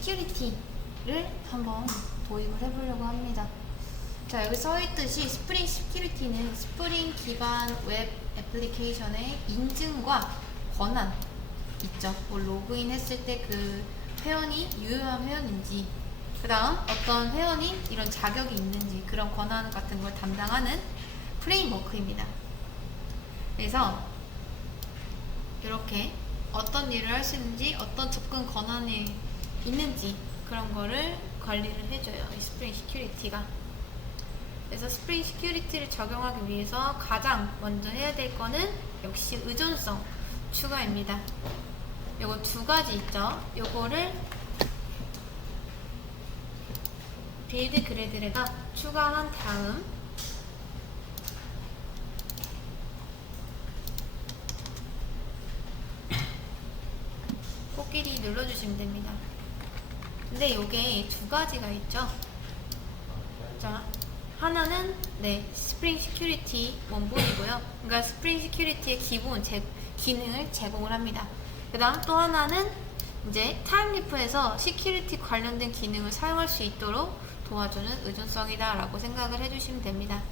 시큐리티를 한번 도입을 해보려고 합니다. 자, 여기 써있듯이 스프링 시큐리티는 스프링 기반 웹 애플리케이션의 인증과 권한 있죠. 뭐 로그인 했을 때 그 회원이 유효한 회원인지, 그 다음 어떤 회원이 이런 자격이 있는지 그런 권한 같은 걸 담당하는 프레임워크입니다. 그래서 이렇게 어떤 일을 할 수 있는지, 어떤 접근 권한이 있는지 그런 거를 관리를 해줘요, 이 스프링 시큐리티가. 그래서 스프링 시큐리티를 적용하기 위해서 가장 먼저 해야 될 거는 역시 의존성 추가입니다. 요거 두 가지 있죠. 요거를 빌드 그래드에다 추가한 다음 코끼리 눌러주시면 됩니다. 근데 요게 두 가지가 있죠. 자, 하나는 스프링 시큐리티 원본이고요. 그러니까 스프링 시큐리티의 기본 기능을 제공을 합니다. 그 다음 또 하나는 이제 타임리프에서 시큐리티 관련된 기능을 사용할 수 있도록 도와주는 의존성이다 라고 생각을 해주시면 됩니다.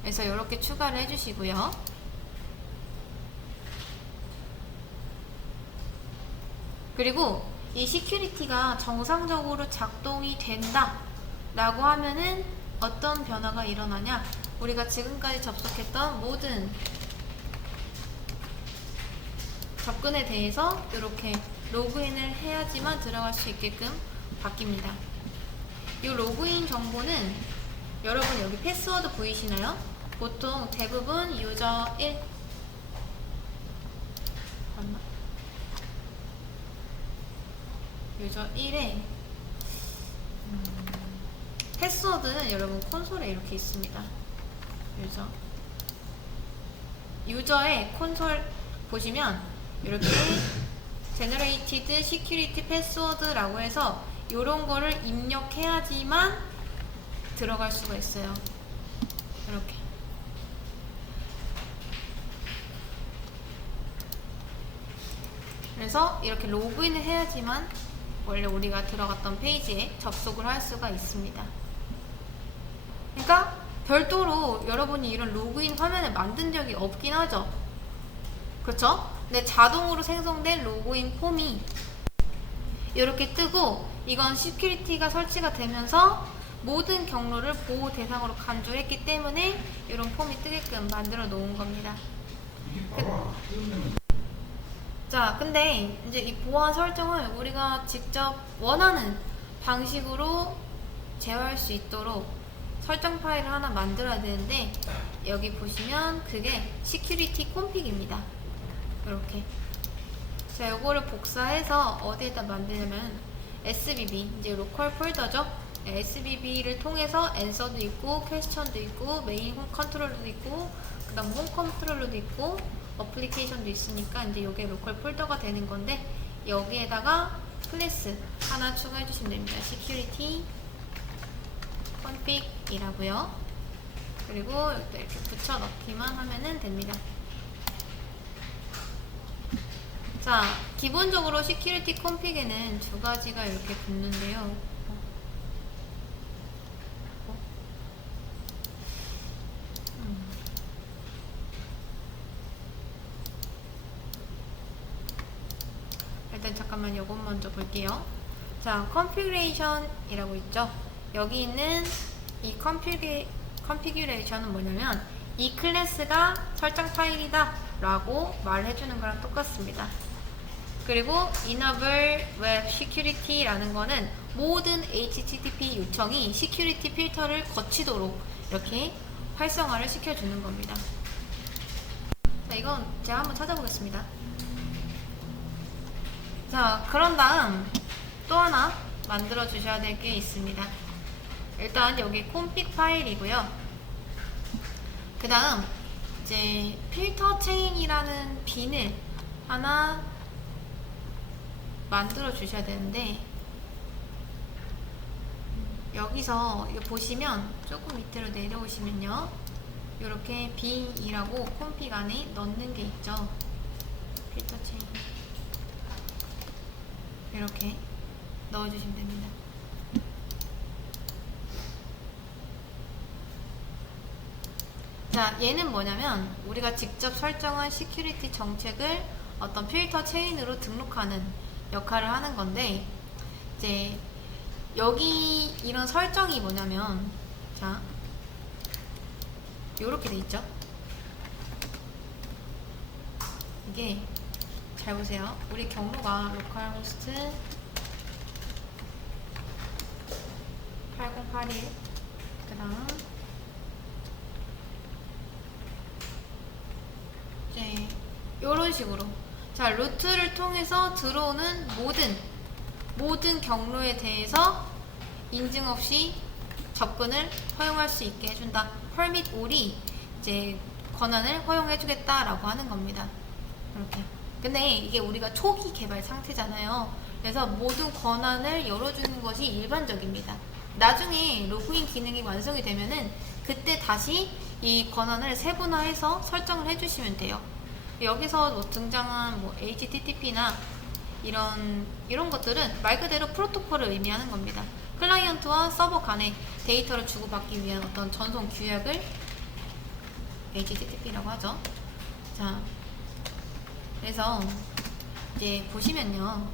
그래서 이렇게 추가를 해주시고요. 그리고 이 시큐리티가 정상적으로 작동이 된다 라고 하면은 어떤 변화가 일어나냐, 우리가 지금까지 접속했던 모든 접근에 대해서 이렇게 로그인을 해야지만 들어갈 수 있게끔 바뀝니다. 이 로그인 정보는 여러분 여기 패스워드 보이시나요? 보통 대부분 유저 1 유저 1에 패스워드는 여러분 콘솔에 이렇게 있습니다. 유저의 콘솔 보시면 이렇게 Generated Security Password라고 해서 이런 거를 입력해야지만 들어갈 수가 있어요. 이렇게. 그래서 이렇게 로그인을 해야지만 원래 우리가 들어갔던 페이지에 접속을 할 수가 있습니다. 그러니까 별도로 여러분이 이런 로그인 화면을 만든 적이 없긴 하죠. 그렇죠? 근데 자동으로 생성된 로그인 폼이 이렇게 뜨고, 이건 시큐리티가 설치가 되면서 모든 경로를 보호 대상으로 간주했기 때문에 이런 폼이 뜨게끔 만들어 놓은 겁니다. 자, 근데 이제 이 보안 설정을 우리가 직접 원하는 방식으로 제어할 수 있도록 설정 파일을 하나 만들어야 되는데, 여기 보시면 그게 시큐리티 콤픽입니다. 이렇게. 자, 요거를 복사해서 어디에다 만드냐면 SBB, 이제 로컬 폴더죠. SBB를 통해서 앤서도 있고, 퀘스천도 있고, 메인 홈 컨트롤러도 있고, 그 다음 홈 컨트롤러도 있고, 어플리케이션도 있으니까 이제 요게 로컬 폴더가 되는 건데, 여기에다가 클래스 하나 추가해 주시면 됩니다. 시큐리티 config이라고요. 그리고 여기다 이렇게 붙여 넣기만 하면은 됩니다. 자, 기본적으로 시큐리티 콤픽에는 두 가지가 이렇게 붙는데요. 일단 잠깐만 요것 먼저 볼게요. 자, configuration이라고 있죠. 여기 있는 이 configuration은 뭐냐면 이 클래스가 설정 파일이다 라고 말해주는 거랑 똑같습니다. 그리고 enable web security 라는 거는 모든 HTTP 요청이 시큐리티 필터를 거치도록 이렇게 활성화를 시켜주는 겁니다. 자, 이건 제가 한번 찾아보겠습니다. 자, 그런 다음 또 하나 만들어 주셔야 될 게 있습니다. 일단 여기 config 파일이고요. 그 다음 이제 필터 체인이라는 빈을 하나 만들어 주셔야 되는데, 여기서 이거 보시면 조금 밑으로 내려오시면요, 이렇게 빈이라고 config 안에 넣는 게 있죠. 필터 체인. 이렇게 넣어주시면 됩니다. 자, 얘는 뭐냐면 우리가 직접 설정한 시큐리티 정책을 어떤 필터 체인으로 등록하는 역할을 하는 건데, 이제 여기 이런 설정이 뭐냐면, 자, 요렇게 돼 있죠. 이게 잘 보세요. 우리 경로가 로컬호스트 8081, 그 다음 이제 요런 식으로, 자, 루트를 통해서 들어오는 모든 경로에 대해서 인증 없이 접근을 허용할 수 있게 해준다. permit all이 이제 권한을 허용해주겠다라고 하는 겁니다. 이렇게. 근데 이게 우리가 초기 개발 상태잖아요. 그래서 모든 권한을 열어주는 것이 일반적입니다. 나중에 로그인 기능이 완성이 되면은 그때 다시 이 권한을 세분화해서 설정을 해주시면 돼요. 여기서 뭐 등장한 뭐 HTTP나 이런 것들은 말 그대로 프로토콜을 의미하는 겁니다. 클라이언트와 서버 간에 데이터를 주고받기 위한 어떤 전송 규약을 HTTP라고 하죠. 자, 그래서 이제 보시면요,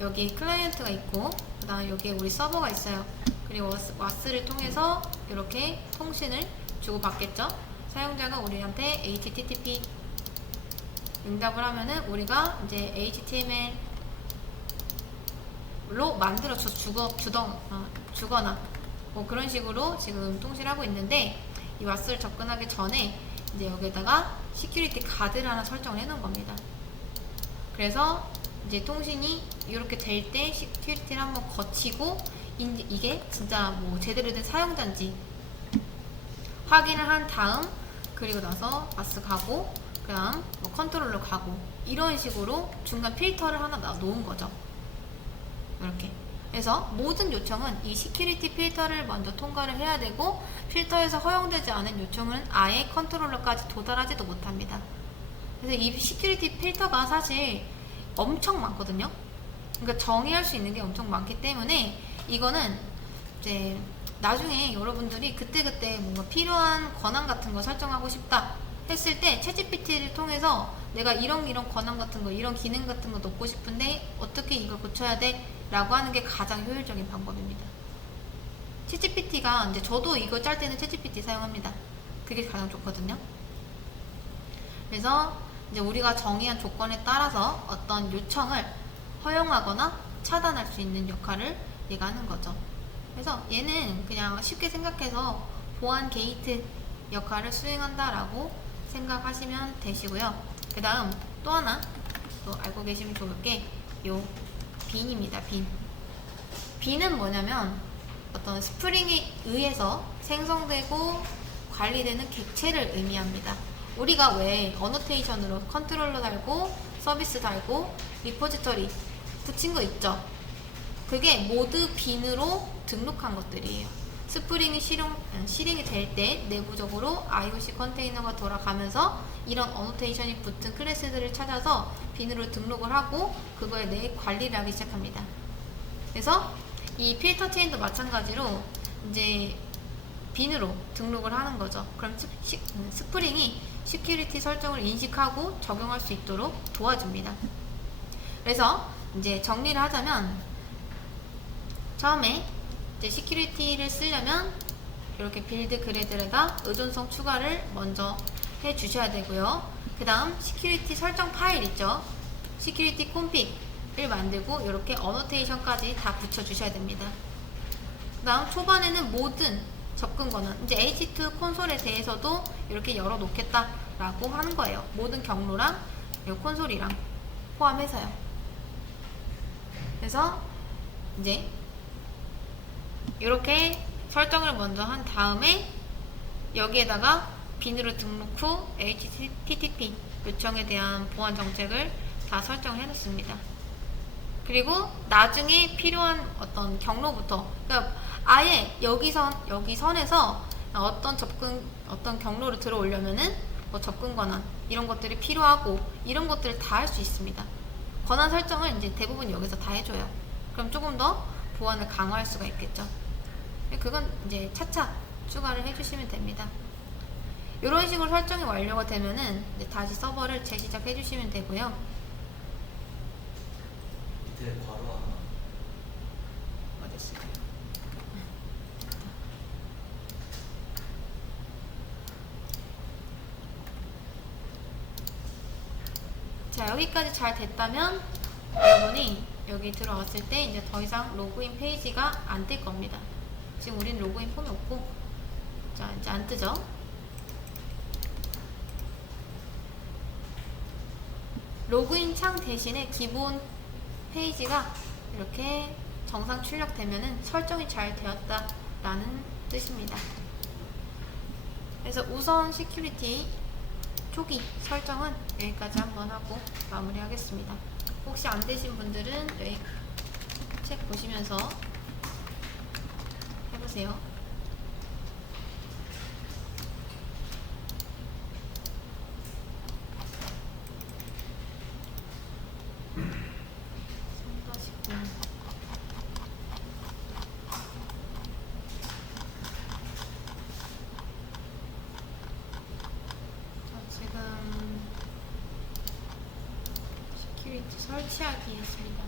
여기 클라이언트가 있고, 그 다음 여기에 우리 서버가 있어요. 그리고 와스를 통해서 이렇게 통신을 주고받겠죠. 사용자가 우리한테 HTTP 응답을 하면은 우리가 이제 HTML로 만들어서 주거나 뭐 그런 식으로 지금 통신을 하고 있는데, 이 와스를 접근하기 전에 이제 여기에다가 시큐리티 가드를 하나 설정을 해 놓은 겁니다. 그래서 이제 통신이 이렇게 될 때 시큐리티를 한번 거치고, 이게 진짜 뭐 제대로 된 사용자인지 확인을 한 다음, 그리고 나서 와스 가고, 그 다음 뭐 컨트롤러 가고, 이런 식으로 중간 필터를 하나 놓은 거죠. 이렇게. 그래서 모든 요청은 이 시큐리티 필터를 먼저 통과를 해야 되고, 필터에서 허용되지 않은 요청은 아예 컨트롤러까지 도달하지도 못합니다. 그래서 이 시큐리티 필터가 사실 엄청 많거든요. 그러니까 정의할 수 있는 게 엄청 많기 때문에, 이거는 이제 나중에 여러분들이 그때그때 뭔가 필요한 권한 같은 거 설정하고 싶다 했을 때 챗GPT를 통해서 내가 이런 권한 같은 거, 이런 기능 같은 거 넣고 싶은데 어떻게 이걸 고쳐야 돼? 라고 하는 게 가장 효율적인 방법입니다. 챗GPT가 이제 저도 이거 짤 때는 챗GPT 사용합니다. 그게 가장 좋거든요. 그래서 이제 우리가 정의한 조건에 따라서 어떤 요청을 허용하거나 차단할 수 있는 역할을 얘가 하는 거죠. 그래서 얘는 그냥 쉽게 생각해서 보안 게이트 역할을 수행한다라고 생각하시면 되시고요. 그 다음 또 하나 또 알고 계시면 좋을 게 요 빈입니다. 빈은 뭐냐면 어떤 스프링에 의해서 생성되고 관리되는 객체를 의미합니다. 우리가 왜 어노테이션으로 컨트롤러 달고 서비스 달고 리포지터리 붙인 거 있죠? 그게 모두 빈으로 등록한 것들이에요. 스프링이 실행이 될 때 내부적으로 IOC 컨테이너가 돌아가면서 이런 어노테이션이 붙은 클래스들을 찾아서 빈으로 등록을 하고 그거에 대해 관리를 하기 시작합니다. 그래서 이 필터 체인도 마찬가지로 이제 빈으로 등록을 하는 거죠. 그럼 스프링이 시큐리티 설정을 인식하고 적용할 수 있도록 도와줍니다. 그래서 이제 정리를 하자면, 처음에 이제 시큐리티를 쓰려면 이렇게 빌드 그래드에다 의존성 추가를 먼저 해 주셔야 되고요. 그 다음 시큐리티 설정 파일 있죠. 시큐리티 콘픽을 만들고 이렇게 어노테이션까지 다 붙여 주셔야 됩니다. 그 다음 초반에는 모든 접근 권한, 이제 H2 콘솔에 대해서도 이렇게 열어 놓겠다 라고 하는 거예요. 모든 경로랑 콘솔이랑 포함해서요. 그래서 이제 이렇게 설정을 먼저 한 다음에 여기에다가 빈으로 등록 후 HTTP 요청에 대한 보안 정책을 다 설정해 놓습니다. 그리고 나중에 필요한 어떤 경로부터, 그러니까 아예 여기 선에서 어떤 경로를 들어오려면은 뭐 접근 권한 이런 것들이 필요하고 이런 것들을 다 할 수 있습니다. 권한 설정은 이제 대부분 여기서 다 해줘요. 그럼 조금 더 보안을 강화할 수가 있겠죠. 그건 이제 차차 추가를 해주시면 됩니다. 이런 식으로 설정이 완료가 되면은 이제 다시 서버를 재시작해 주시면 되고요. 밑에 괄호 하나. 어딨어요? 자, 여기까지 잘 됐다면 여러분이 여기 들어왔을 때 이제 더 이상 로그인 페이지가 안 뜰 겁니다. 지금 우린 로그인 폼이 없고, 자, 이제 안 뜨죠? 로그인 창 대신에 기본 페이지가 이렇게 정상 출력되면은 설정이 잘 되었다라는 뜻입니다. 그래서 우선 시큐리티 초기 설정은 여기까지 한번 하고 마무리하겠습니다. 혹시 안 되신 분들은 여기 책 보시면서 해보세요. 지금 시큐리티 설치하기 했습니다.